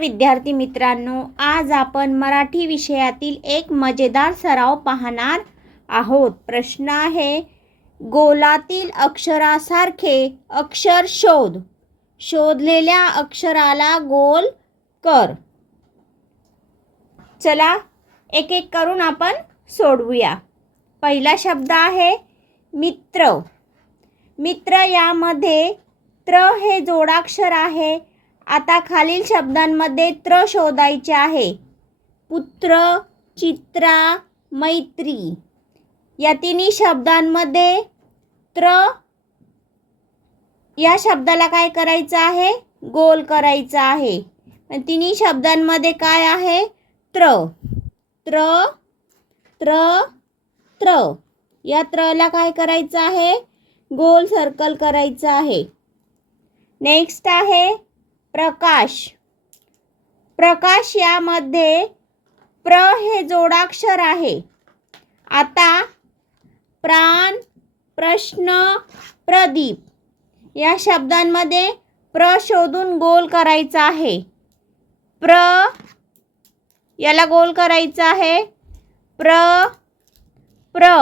विद्यार्थी मित्रांनो, आज आपण मराठी विषयातील एक मजेदार सराव पाहणार आहोत। प्रश्न आहे, गोलातील अक्षरासारखे अक्षर शोध। शोधलेल्या अक्षराला गोल कर। चला एक एक करून आपण सोडवूया। पहिला शब्द आहे मित्र। मित्र यामध्ये त्र हे जोडाक्षर आहे। आता खालील शब्दांमध्ये त्र शोधायचे आहे। पुत्र, चित्रा, मैत्री या तिन्ही शब्दांमध्ये त्र या शब्दाला काय करायचं आहे? गोल करायचा आहे। तिन्ही शब्दांमध्ये काय आहे? त्र त्र त्र त्र या त्रला काय करायचं आहे? गोल सर्कल करायचं आहे। नेक्स्ट आहे प्रकाश। प्रकाश यामध्ये प्र हे जोडाक्षर आहे। आता प्राण, प्रश्न, प्रदीप या शब्दांमध्ये प्र शोधून गोल करायचा आहे। प्र याला गोल करायचा आहे। प्र प्र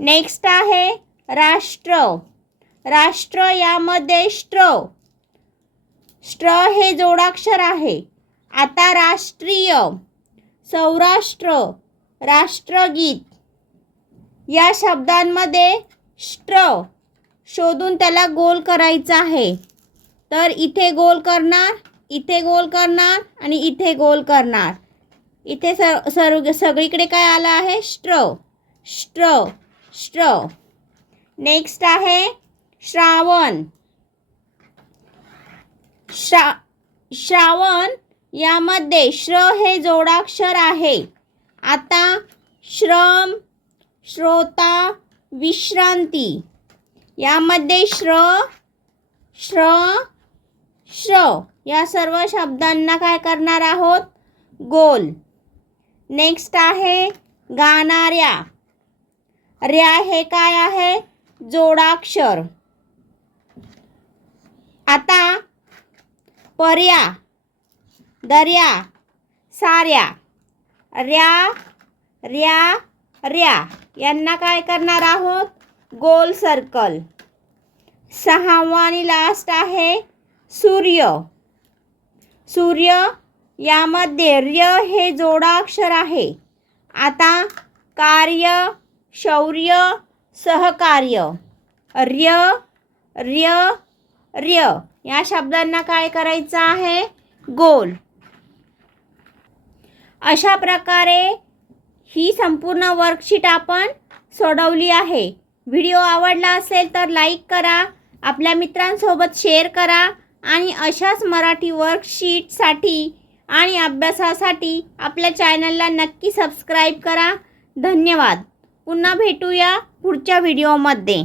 नेक्स्ट आहे राष्ट्र। राष्ट्र यामध्ये स्ट्र स्ट्र हे जोडाक्षर आहे। आता राष्ट्रीय, सौराष्ट्र, राष्ट्रगीत या शब्दांमध्ये स्ट्र शोधून त्याला गोल करायचा आहे। तर इथे गोल करणार, इथे गोल करणार आणि इथे गोल करणार। इथे सगळीकडे काय आलं आहे? स्ट्र स्ट्र स्ट्र। नेक्स्ट आहे श्रावण। श्रावण यामध्ये श्र हे जोडाक्षर आहे। आता श्रम, श्रोता, विश्रांती यामध्ये श्र श्र श्र या सर्व शब्दांना काय करणार आहोत? गोल। नेक्स्ट आहे गाणाऱ्या। र्या हे काय आहे? जोडाक्षर। आता पर्या, दर्या, साऱ्या र्या र्या र्या यांना काय करणार आहोत? गोल सर्कल। सहावा आणि लास्ट आहे सूर्य। सूर्य यामध्ये र्य हे जोडाक्षर आहे। आता कार्य, शौर्य, सहकार्य र्य र्य र्य या शब्दांना काय करायचं आहे? गोल। अशा प्रकारे ही संपूर्ण वर्कशीट आपण सोडवली आहे। व्हिडिओ आवडला असेल तर लाईक करा, आपल्या मित्रांसोबत शेअर करा आणि अशाच मराठी वर्कशीटसाठी आणि अभ्यासासाठी आपल्या चॅनलला नक्की सबस्क्राईब करा। धन्यवाद। पुन्हा भेटूया पुढच्या व्हिडिओमध्ये।